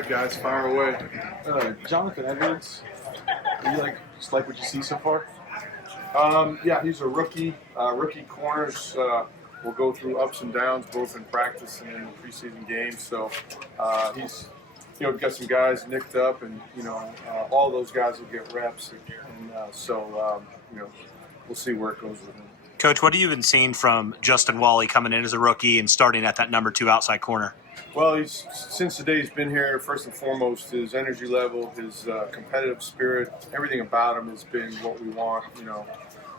right, guys, fire away. Jonathan Edwards, do you just like what you see so far? Yeah, he's a rookie. Rookie corners will go through ups and downs, both in practice and in the preseason games. So he's, got some guys nicked up, and all those guys will get reps, and we'll see where it goes with him. Coach, what have you been seeing from Justin Walle coming in as a rookie and starting at that number 2 outside corner? Well, since the day he's been here, first and foremost, his energy level, his competitive spirit, everything about him has been what we want.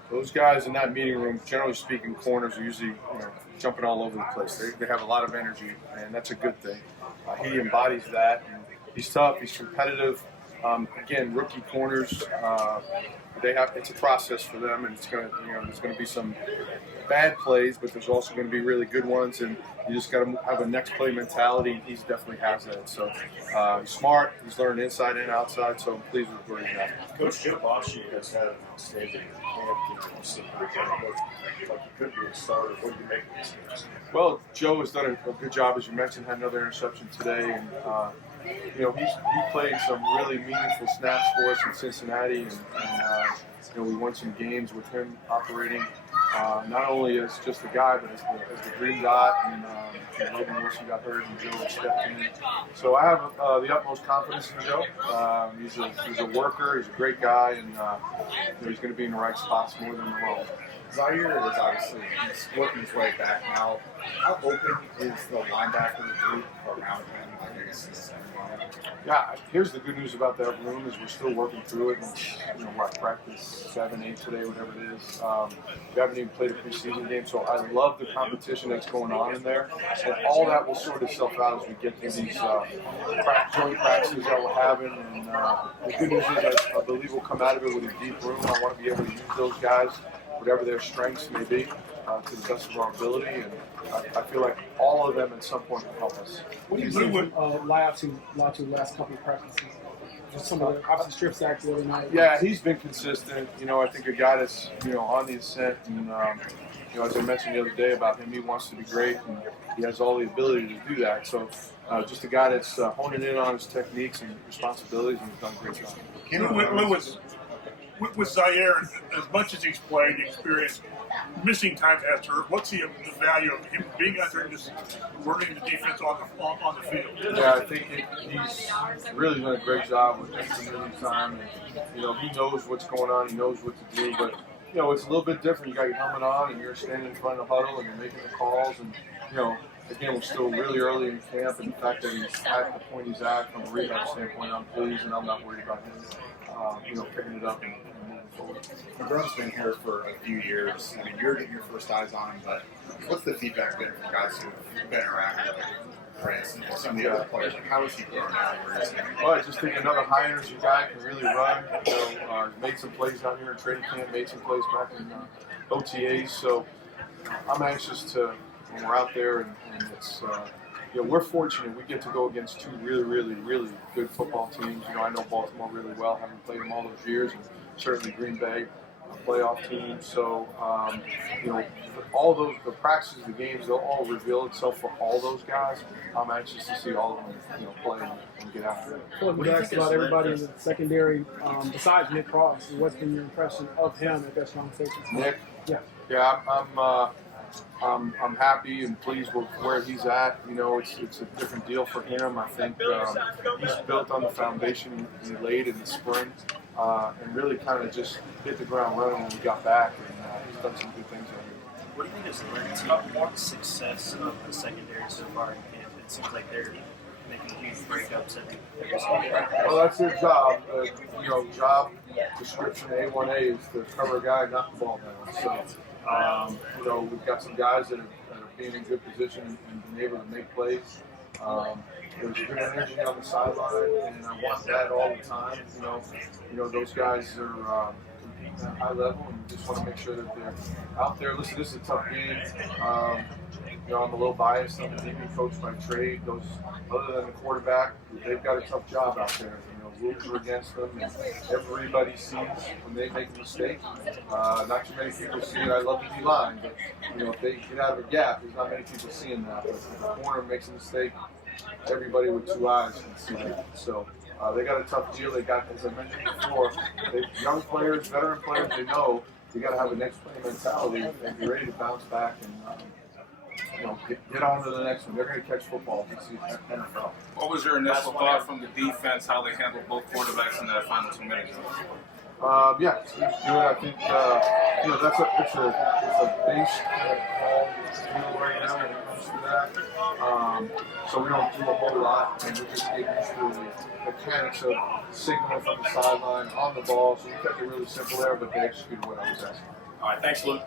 Those guys in that meeting room, generally speaking, corners are usually jumping all over the place. They have a lot of energy, and that's a good thing. He embodies that, and he's tough, he's competitive. Again, rookie corners, it's a process for them, and there's going to be some bad plays, but there's also going to be really good ones, and you just got to have a next play mentality. He definitely has that. So he's smart. He's learned inside and outside. So I'm pleased with where he's at. Coach Joe Boschi has had an outstanding camp. He could be a starter. What do you make of this guys? Well, Joe has done a good job, as you mentioned. Had another interception today, and he played some really meaningful snaps for us in Cincinnati, and we won some games with him operating. Not only as just a guy, but as the green dot, and Logan Wilson got hurt, and Joe stepped in. So I have the utmost confidence in Joe. He's a worker. He's a great guy, and he's going to be in the right spots more than the wrong. Zaire is obviously he's working his way back now. How open is the linebacker group around him? I guess in the second line? Yeah, here's the good news about that room is we're still working through it. And, we're at practice 7, 8 today, whatever it is. We haven't even played a preseason game, so I love the competition that's going on in there. And all that will sort itself out as we get through these joint practices that we're having. And the good news is I believe we'll come out of it with a deep room. I want to be able to use those guys, whatever their strengths may be, to the best of our ability, and I feel like all of them at some point will help us. What do you see from Latu the last couple of practices? Just some of the obviously strip sacks the other night. Yeah, he's been consistent. I think a guy that's on the ascent, and as I mentioned the other day about him, he wants to be great, and he has all the ability to do that. So just a guy that's honing in on his techniques and responsibilities, and he's done a great job. With Zaire, as much as he's played, experience, missing time has hurt. What's the value of him being out there and just learning the defense on the field? Yeah, I think he's really done a great job with missing time. And, he knows what's going on. He knows what to do. But, it's a little bit different. You got your helmet on, and you're standing in front of the huddle, and you're making the calls. And, again, we're still really early in camp. And the fact that he's at the point he's at from a rehab standpoint, I'm pleased, and I'm not worried about him, picking it up and moving forward. LeBron's been here for a few years. I mean, you're getting your first eyes on him, but what's the feedback been from guys who've been around him, like France and some of the other players? Like, how is he growing now? Well, I just think another high energy guy can really run. Made some plays out here in training camp, made some plays back in OTAs. So I'm anxious to, when we're out there, and it's. We're fortunate. We get to go against 2 really, really, really good football teams. I know Baltimore really well, having played them all those years, and certainly Green Bay, a playoff team. So, all those, the practices, the games, they'll all reveal itself for all those guys. I'm anxious to see all of them, play and get after it. Well, we asked about everybody in the secondary besides Nick Cross. What's been your impression of him at that strong safety? Nick? Yeah. Yeah, I'm happy and pleased with where he's at. It's a different deal for him. I think he's built on the foundation he laid in the spring, and really kind of just hit the ground running when we got back, and he's done some good things out here. What do you think has led to the success of the secondary so far in camp? It seems like they're making huge breakups every single practice. Well, that's their job. Job description A1A is to cover a guy and knock the ball down. So, we've got some guys that are being in good position and being able to make plays. There's good energy on the sideline, and I want that all the time. Those guys are competing at a high level, and we just want to make sure that they're out there. Listen, this is a tough game. I'm a little biased. I'm a DB coach by trade. Those, other than the quarterback, they've got a tough job out there. Rules are against them, and everybody sees when they make a mistake. Not too many people see it. I love the D-line, but if they get out of a gap, there's not many people seeing that. But if the corner makes a mistake, everybody with 2 eyes can see that. So they got a tough deal. They got, as I mentioned before, young players, veteran players. They know you got to have a next play mentality and be ready to bounce back and get on to the next one. They're going to catch football this NFL. What was your initial thought from the defense, how they handled both quarterbacks in the final 2 minutes? Yeah, it's good. I think it's a base kind of deal right now when it comes to that. So we don't do a whole lot, and we're just getting used to the mechanics of signaling from the sideline on the ball. So we kept it really simple there, but they executed what I was asking. All right, thanks, Luke.